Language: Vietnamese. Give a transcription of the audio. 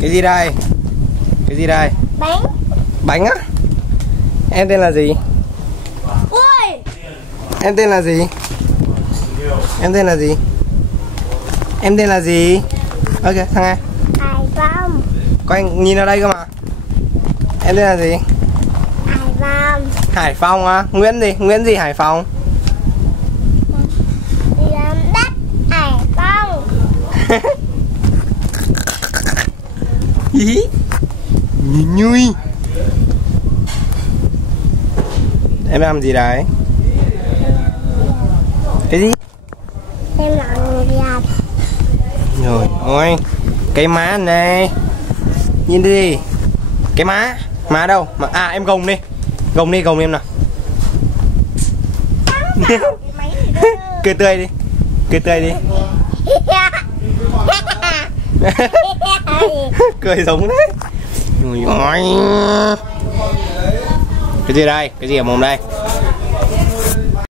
Cái gì đây? Cái gì đây? Bánh. Bánh á? Em tên là gì? Ui. Em tên là gì? Em tên là gì? Em tên là gì? Ok, thằng này. Hải Phong. Có anh nhìn ở đây cơ mà. Em tên là gì? Hải Phong. Hải Phong á? Nguyễn gì? Nguyễn gì Hải Phong? Giám đốc Hải Phong. Ý. Nhui. Em làm gì đấy? Cái gì? Em là người Việt. Rồi, ôi. Cái má này. Nhìn đi. Cái má. Má đâu? À em gồng đi. Gồng đi em nào. Cười tươi đi. Cười tươi đi. Cười giống đấy. Ôi ôi. Cái gì đây? Cái gì ở mồm đây?